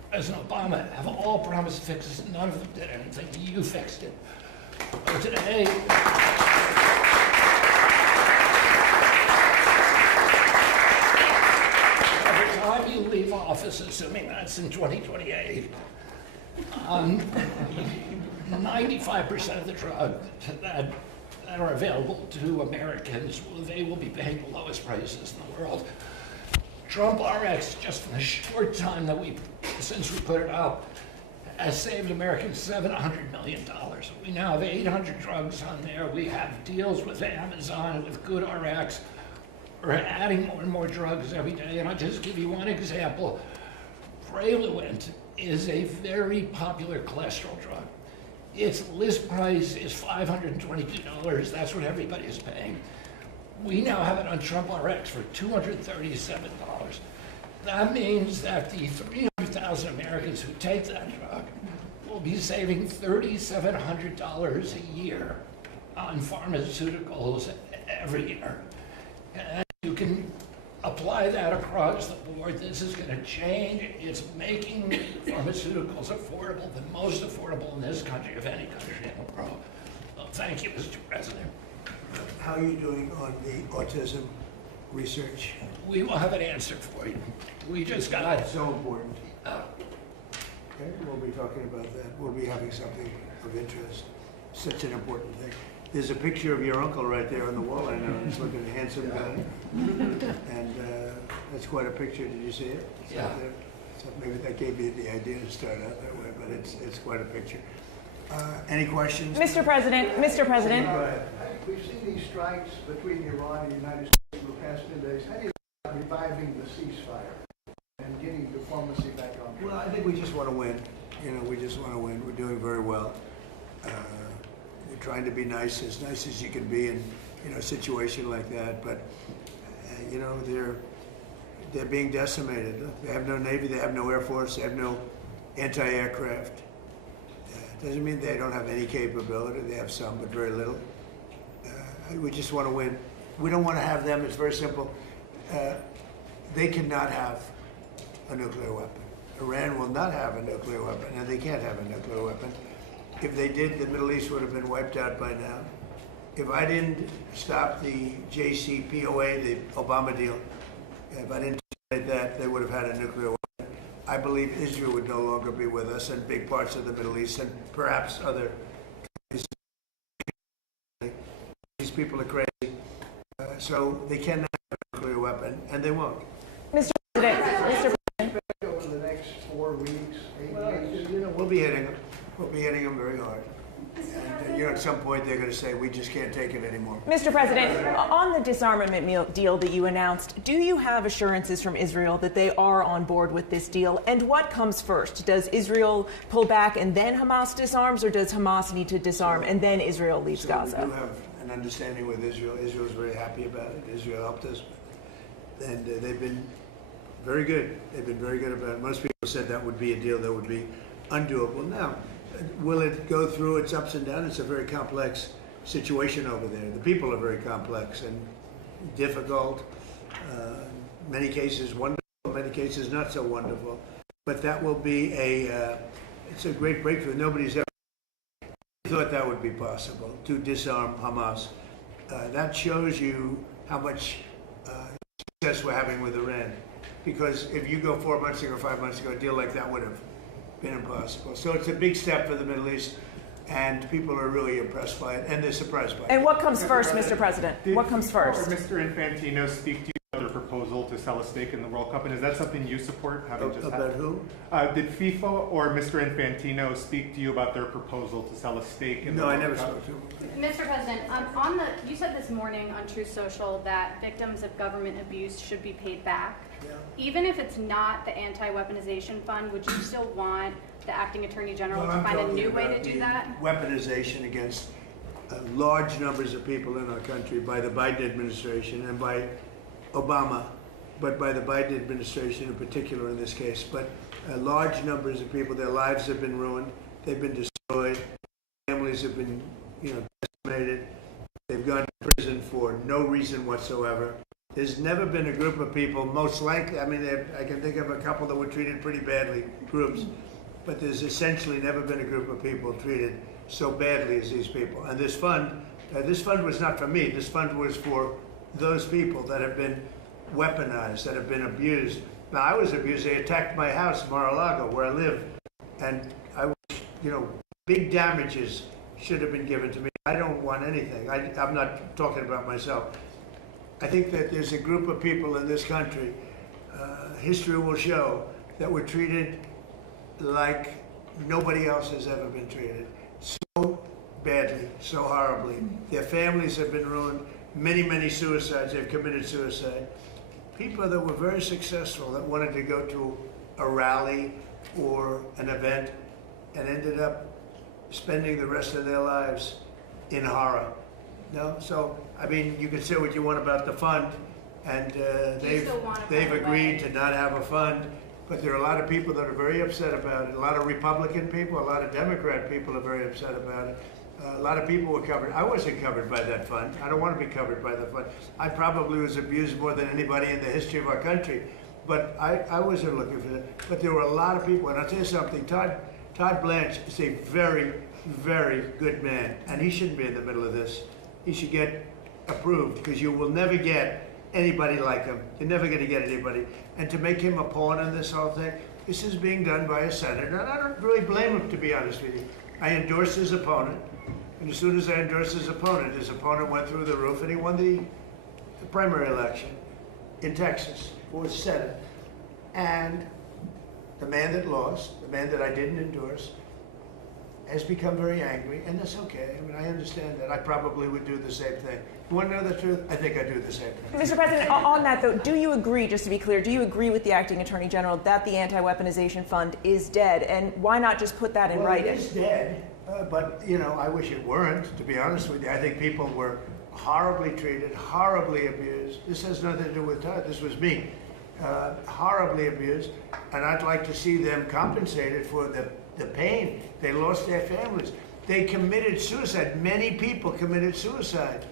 President Obama, have all promised to fix this. None of them did anything. You fixed it. But today, you leave office, assuming that's in 2028, 95% of the drugs that are available to Americans, they will be paying the lowest prices in the world. Trump RX, just in the short time since we put it up, has saved Americans $700 million. We now have 800 drugs on there. We have deals with Amazon, with GoodRx. We're adding more and more drugs every day, and I'll just give you one example. Praluent is a very popular cholesterol drug. Its list price is $522. That's what everybody is paying. We now have it on Trump RX for $237. That means that the 300,000 Americans who take that drug will be saving $3,700 a year on pharmaceuticals every year. And you can apply that across the board. This is going to change. It's making pharmaceuticals affordable, the most affordable in this country of any country in the world. Well, thank you, Mr. President. How are you doing on the autism research? We will have an answer for you. We just got it. It's so important. Okay, we'll be talking about that. We'll be having something of interest. Such an important thing. There's a picture of your uncle right there on the wall. I know he's looking a handsome guy. And that's quite a picture. Did you see it? It's Yeah. out there. So maybe that gave you the idea to start out that way, but it's quite a picture. Any questions? Mr. President, Mr. President. Go ahead. We've seen these strikes between Iran and the United States in the past 10 days. How do you about reviving the ceasefire and getting diplomacy back on track? Well, I think we just want to win. You know, we just want to win. We're doing very well. We're trying to be nice as you can be in, a situation like that. But, they're being decimated. They have no Navy, they have no Air Force, they have no anti-aircraft. Doesn't mean they don't have any capability. They have some, but very little. We just want to win. We don't want to have them. It's very simple. They cannot have a nuclear weapon. Iran will not have a nuclear weapon, and they can't have a nuclear weapon. If they did, the Middle East would have been wiped out by now. If I didn't stop the JCPOA, the Obama deal, if I didn't that, they would have had a nuclear weapon. I believe Israel would no longer be with us and big parts of the Middle East and perhaps other countries. These people are crazy. So they cannot have a nuclear weapon, and they won't. Mr. President, Over the next 4 weeks, 8 Well, weeks. we'll be hitting them. We'll be hitting them very hard. And, at some point, they're going to say, we just can't take it anymore. Mr. President, on the disarmament deal that you announced, do you have assurances from Israel that they are on board with this deal? And what comes first? Does Israel pull back and then Hamas disarms, or does Hamas need to disarm and then Israel leaves So Gaza? we do have an understanding with Israel. Israel is very happy about it. Israel helped us. And they've been very good. They've been very good about it. Most people said that would be a deal that would be undoable. Now, will it go through its ups and downs? It's a very complex situation over there. The people are very complex and difficult. Many cases wonderful, many cases not so wonderful. But that will be it's a great breakthrough. Nobody's ever thought that would be possible, to disarm Hamas. That shows you how much success we're having with Iran. Because if you go 4 months ago, 5 months ago, a deal like that would have been impossible. So it's a big step for the Middle East, and people are really impressed by it, and they're surprised by it. And what comes first, Mr. President? What comes Did first? Mr. Infantino speak to you about their proposal to sell a stake in the World Cup, and is that something you support? Having just About who? Did FIFA or Mr. Infantino speak to you about their proposal to sell a stake in the No, I World never Cup? spoke to him. Mr. President, you said this morning on Truth Social that victims of government abuse should be paid back. Yeah. Even if it's not the anti-weaponization fund, would you still want the acting attorney general Well, to I'm find a talking new way about to do the that? Weaponization against large numbers of people in our country by the Biden administration and by Obama, but by the Biden administration in particular in this case. But large numbers of people, their lives have been ruined, they've been destroyed, families have been, decimated, they've gone to prison for no reason whatsoever. There's never been a group of people, most likely, I can think of a couple that were treated pretty badly, groups, but there's essentially never been a group of people treated so badly as these people. And this fund was not for me. This fund was for those people that have been weaponized, that have been abused. Now, I was abused. They attacked my house, Mar-a-Lago, where I live. And I was, big damages should have been given to me. I don't want anything. I'm not talking about myself. I think that there's a group of people in this country, history will show, that were treated like nobody else has ever been treated. So badly, so horribly. Their families have been ruined. Many, many suicides. They've committed suicide. People that were very successful that wanted to go to a rally or an event and ended up spending the rest of their lives in horror. No? So, you can say what you want about the fund, and they've agreed to not have a fund, but there are a lot of people that are very upset about it. A lot of Republican people, a lot of Democrat people are very upset about it. A lot of people were covered. I wasn't covered by that fund. I don't want to be covered by that fund. I probably was abused more than anybody in the history of our country, but I wasn't looking for that. But there were a lot of people, and I'll tell you something, Todd Blanche is a very, very good man, and he shouldn't be in the middle of this. He should get approved, because you will never get anybody like him. You're never going to get anybody. And to make him a pawn in this whole thing, this is being done by a senator, and I don't really blame him, to be honest with you. I endorsed his opponent, and as soon as I endorsed his opponent went through the roof, and he won the primary election in Texas for Senate. And the man that lost, the man that I didn't endorse, has become very angry, and that's okay. I understand that. I probably would do the same thing. You want to know the truth? I think I do the same thing. Mr. President, on that though, do you agree, just to be clear, do you agree with the acting attorney general that the anti-weaponization fund is dead? And why not just put that in writing? It is dead, but I wish it weren't, to be honest with you. I think people were horribly treated, horribly abused. This has nothing to do with Todd. This was me. Horribly abused, and I'd like to see them compensated for the pain. They lost their families. They committed suicide. Many people committed suicide.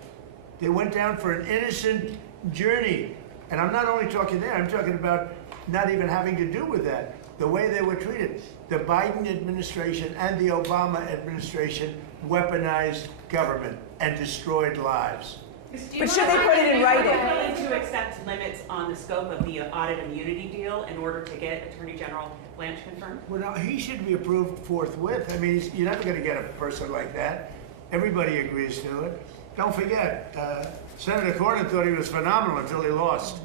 They went down for an innocent journey. And I'm not only talking there, I'm talking about not even having to do with that. The way they were treated. The Biden administration and the Obama administration weaponized government and destroyed lives. But should they put it in writing? Willing to accept limits on the scope of the audit immunity deal in order to get Attorney General Blanche confirmed? Well, no, he should be approved forthwith. I mean, you're never going to get a person like that. Everybody agrees to it. Don't forget, Senator Cornyn thought he was phenomenal until he lost.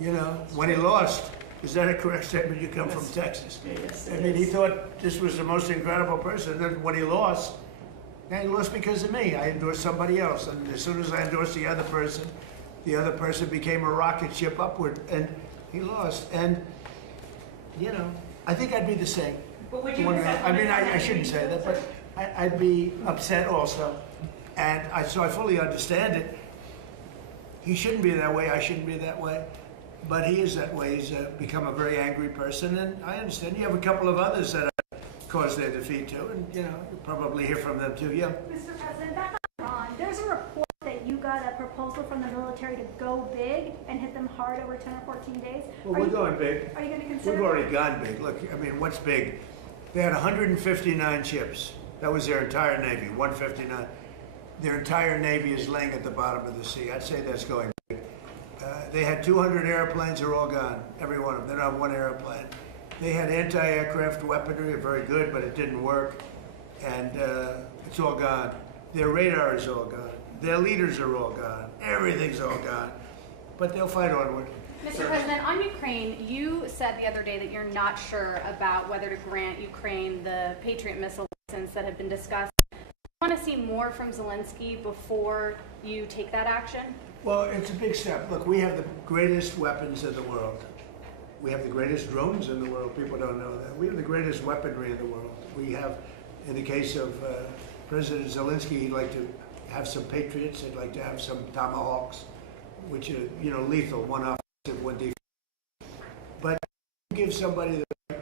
You know, when he lost, is that a correct statement? You come from Texas. Yes, I mean, he thought this was the most incredible person. Then when he lost because of me. I endorsed somebody else. And as soon as I endorsed the other person became a rocket ship upward. And he lost. And, you know, I think I'd be the same. But would you accept I mean, I shouldn't say that, but I'd be upset also. And so I fully understand it. He shouldn't be that way. I shouldn't be that way. But he is that way. He's become a very angry person. And I understand. You have a couple of others that caused their defeat too. And, you know, you'll probably hear from them too. Yeah. Mr. President, back on Iran, there's a report that you got a proposal from the military to go big and hit them hard over 10 or 14 days. Well, we're going big. Are you going to consider? We've already gone big. Look, I mean, what's big? They had 159 ships. That was their entire Navy, 159. Their entire Navy is laying at the bottom of the sea. I'd say that's going big. They had 200 airplanes, they're all gone, every one of them. They don't have one airplane. They had anti-aircraft weaponry, very good, but it didn't work. And it's all gone. Their radar is all gone. Their leaders are all gone. Everything's all gone. But they'll fight onward. Mr. President, on Ukraine, you said the other day that you're not sure about whether to grant Ukraine the Patriot missile license that have been discussed. Do you want to see more from Zelensky before you take that action? Well, it's a big step. Look, we have the greatest weapons in the world. We have the greatest drones in the world. People don't know that. We have the greatest weaponry in the world. We have, in the case of President Zelensky, he'd like to have some Patriots. He'd like to have some Tomahawks, which are, you know, lethal, one offensive, one defensive. But give somebody the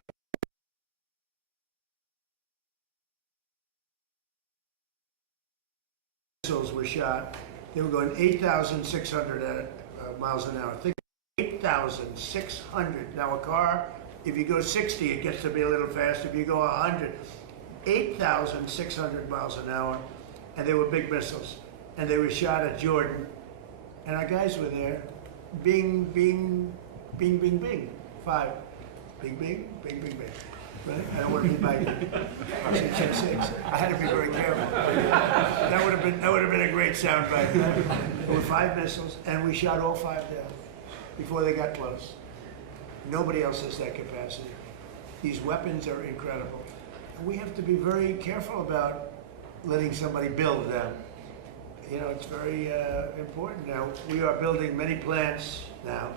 missiles were shot. They were going 8,600 miles an hour. Think 8,600. Now a car, if you go 60, it gets to be a little fast. If you go 100, 8,600 miles an hour, and they were big missiles. And they were shot at Jordan, and our guys were there. Bing, bing, bing, bing, bing. 5. Bing, bing, bing, bing, bing. Right? I don't want to be biting. I had to be very careful. That would have been a great sound bite. There were 5 missiles, and we shot all 5 down before they got close. Nobody else has that capacity. These weapons are incredible. And we have to be very careful about letting somebody build them. You know, it's very important now. We are building many plants now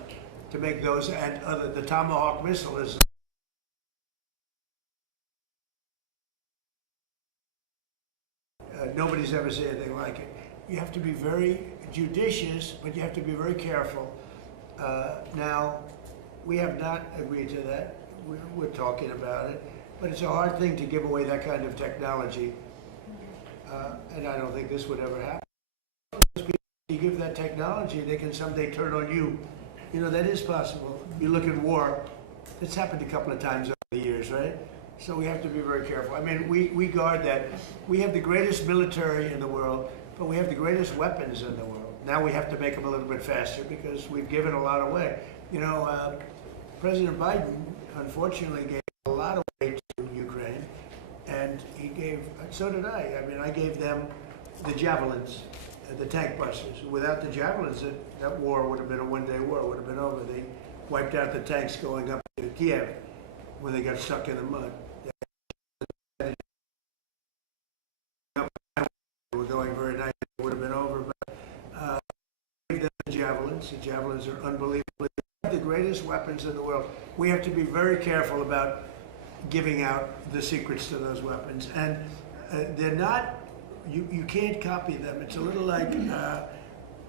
to make those, and the Tomahawk missile is nobody's ever seen anything like it. You have to be very judicious, but you have to be very careful. Now, we have not agreed to that. We're talking about it, but it's a hard thing to give away that kind of technology, and I don't think this would ever happen. You give that technology, they can someday turn on you. You know, that is possible. You look at war, it's happened a couple of times over the years, right? So we have to be very careful. I mean, we guard that. We have the greatest military in the world, but we have the greatest weapons in the world. Now we have to make them a little bit faster because we've given a lot away. You know, President Biden, unfortunately, gave a lot away to Ukraine, and he gave, so did I. I mean, I gave them the javelins, the tank busters. Without the javelins, that war would have been a one-day war. It would have been over. They wiped out the tanks going up to Kiev when they got stuck in the mud. They were going very nice. It would have been over, but gave them the javelins. The javelins are unbelievably the greatest weapons in the world. We have to be very careful about giving out the secrets to those weapons, and they're not. You can't copy them. It's a little like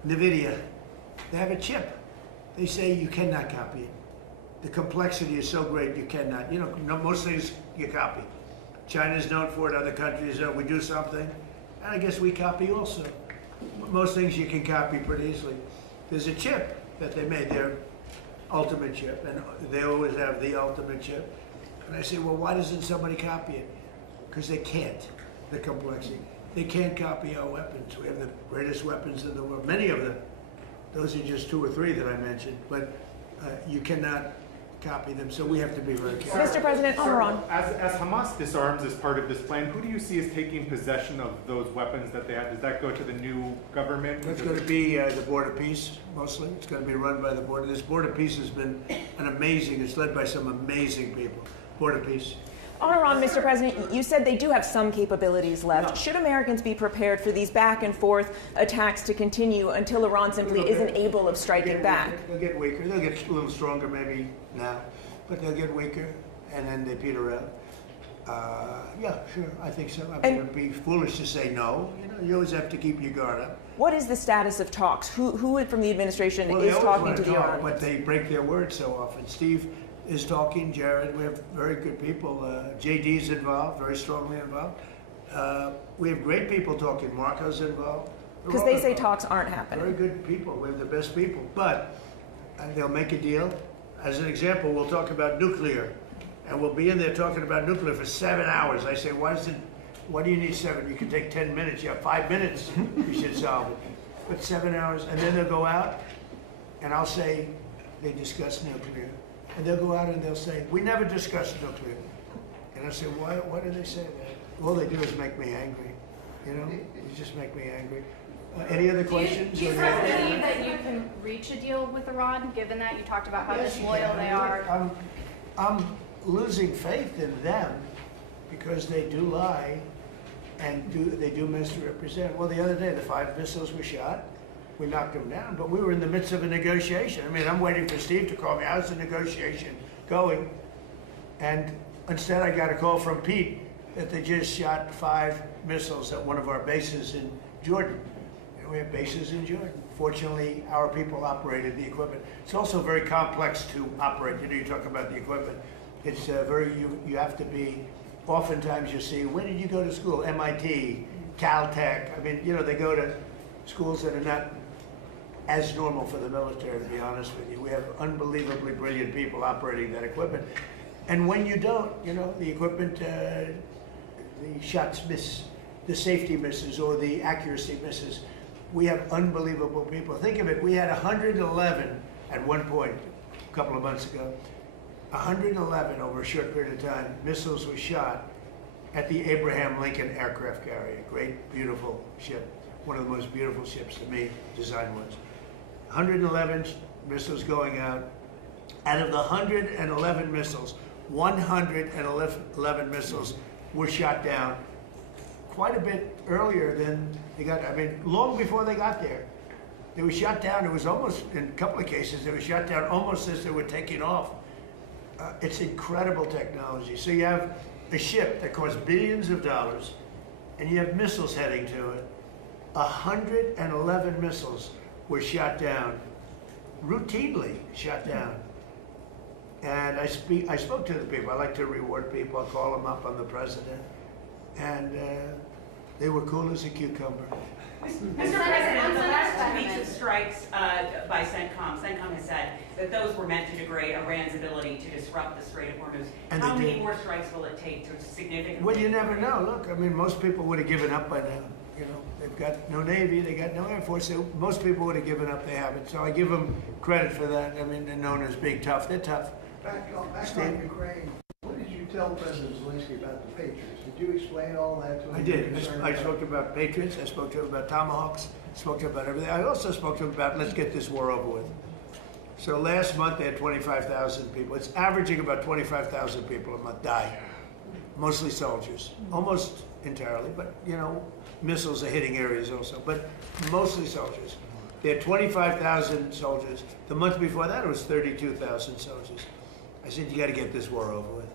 NVIDIA. They have a chip. They say you cannot copy it. The complexity is so great you cannot. You know, most things you copy. China's known for it. Other countries, we do something, and I guess we copy also. Most things you can copy pretty easily. There's a chip that they made, their ultimate chip, and they always have the ultimate chip. And I say, well, why doesn't somebody copy it? Because they can't. The complexity. They can't copy our weapons. We have the greatest weapons in the world, many of them. Those are just 2 or 3 that I mentioned, but you cannot copy them, so we have to be very careful. Mr. President, Omar. As Hamas disarms as part of this plan, who do you see as taking possession of those weapons that they have? Does that go to the new government? It's going to be the Board of Peace, mostly. It's going to be run by the Board. This Board of Peace has been it's led by some amazing people. Board of Peace. On Iran, Mr. President, you said they do have some capabilities left. Should Americans be prepared for these back and forth attacks to continue until Iran simply isn't able of striking back? They'll get weaker. They'll get a little stronger maybe now, but they'll get weaker, and then they peter out. Yeah, sure, I think so. I mean, it would be foolish to say no. You know, you always have to keep your guard up. What is the status of talks? Who from the administration is talking to the Iranians? But they break their word so often. Steve is talking, Jared, we have very good people. JD's involved, very strongly involved. We have great people talking. Marco's involved. Because they say talks aren't happening. Very good people. We have the best people. But they'll make a deal. As an example, we'll talk about nuclear. And we'll be in there talking about nuclear for 7 hours. I say, why do you need 7? You can take 10 minutes. You have 5 minutes. You should solve it. But 7 hours. And then they'll go out, and I'll say, they discuss nuclear. And they'll go out and they'll say, we never discussed nuclear. And I'll say, why do they say that? All they do is make me angry. You know, you just make me angry. Any other questions? Do you believe that you can reach a deal with Iran, given that you talked about how disloyal they are? I'm losing faith in them because they do lie and they do misrepresent. Well, the other day, the 5 missiles were shot. We knocked them down, but we were in the midst of a negotiation. I mean, I'm waiting for Steve to call me. How's the negotiation going? And instead, I got a call from Pete that they just shot 5 missiles at one of our bases in Jordan. And we have bases in Jordan. Fortunately, our people operated the equipment. It's also very complex to operate. You know, you talk about the equipment. It's you have to be, oftentimes you see, where did you go to school? MIT, Caltech. I mean, you know, they go to schools that are not as normal for the military, to be honest with you. We have unbelievably brilliant people operating that equipment. And when you don't, you know, the equipment, the shots miss, the safety misses, or the accuracy misses. We have unbelievable people. Think of it, we had 111 at one point, a couple of months ago. 111 over a short period of time, missiles were shot at the Abraham Lincoln aircraft carrier. Great, beautiful ship. One of the most beautiful ships to me, design-wise. 111 missiles going out. Out of the 111 missiles, 111 missiles were shot down quite a bit earlier than they got, I mean, long before they got there. They were shot down, it was almost, in a couple of cases, they were shot down almost as they were taking off. It's incredible technology. So you have a ship that costs billions of dollars, and you have missiles heading to it. 111 missiles were shot down, routinely shot down. And I spoke to the people. I like to reward people. I call them up. I'm the president. And they were cool as a cucumber. Mr. President, the last 2 weeks of strikes by CENTCOM has said that those were meant to degrade Iran's ability to disrupt the Strait of Hormuz. And how many more strikes will it take to significantly? Well, you never know. Look, I mean, most people would have given up by now. You know, they've got no Navy, they got no Air Force. Most people would have given up, they haven't. So I give them credit for that. I mean, they're known as being tough. They're tough. Back on Ukraine, what did you tell President Zelensky about the Patriots? Did you explain all that to him? I did. I spoke about Patriots. I spoke to him about Tomahawks. I spoke to him about everything. I also spoke to him about, let's get this war over with. So last month they had 25,000 people. It's averaging about 25,000 people a month die. Mostly soldiers. Almost entirely, but you know, missiles are hitting areas also, but mostly soldiers. They had 25,000 soldiers. The month before that it was 32,000 soldiers. I said, you got to get this war over with.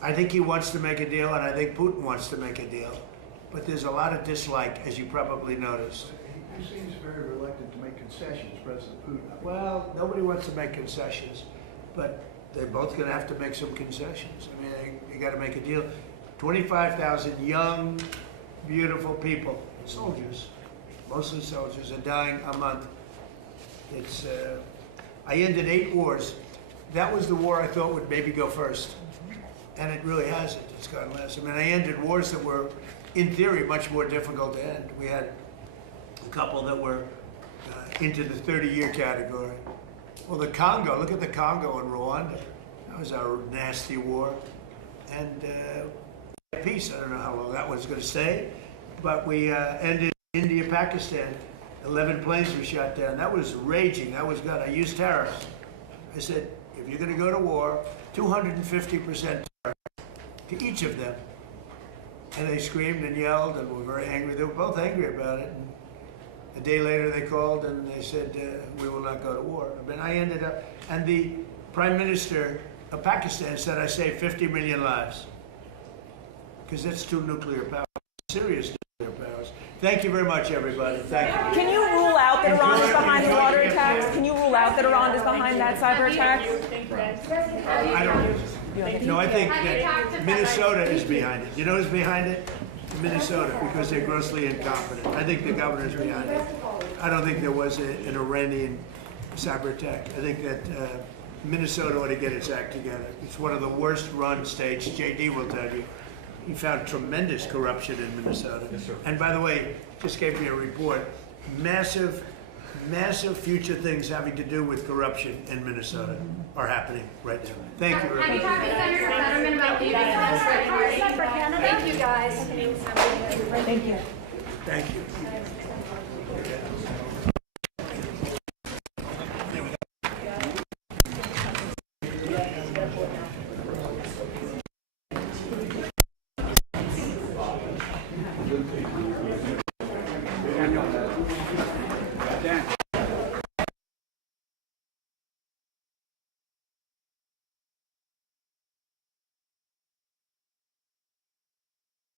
I think he wants to make a deal, and I think Putin wants to make a deal. But there's a lot of dislike, as you probably noticed. He seems very reluctant to make concessions, President Putin. Well, nobody wants to make concessions, but they're both going to have to make some concessions. I mean, they got to make a deal. 25,000 young, beautiful people, soldiers, mostly soldiers, are dying a month. It's, I ended 8 wars. That was the war I thought would maybe go first. And it really hasn't. It's gone less. I mean, I ended wars that were in theory, much more difficult to end. We had a couple that were into the 30-year category. Well, the Congo, look at the Congo and Rwanda. That was our nasty war. And peace, I don't know how long that one's going to stay, but we ended India, Pakistan. 11 planes were shot down. That was raging. That was good. I used tariffs. I said, if you're going to go to war, 250% tariff to each of them. And they screamed and yelled and were very angry. They were both angry about it. And a day later they called and they said, we will not go to war. I mean, I ended up, and the Prime Minister of Pakistan said I saved 50 million lives. Because that's 2 nuclear powers, serious nuclear powers. Thank you very much, everybody. Thank you. Can you rule out that Iran is behind the water attacks? Can you rule out that Iran is behind that cyber attack? I don't. No, I think that Minnesota is behind it. You know who's behind it? Minnesota, because they're grossly incompetent. I think the governor is behind it. I don't think there was an Iranian cyber attack. I think that Minnesota ought to get its act together. It's one of the worst run states. JD will tell you. He found tremendous corruption in Minnesota. Yes, sir. And by the way, just gave me a report. Massive future things having to do with corruption in Minnesota are happening right now. Thank you very Have you much. talked to Senator Fetterman about leaving the Thank you, guys. Thank you. Thank you.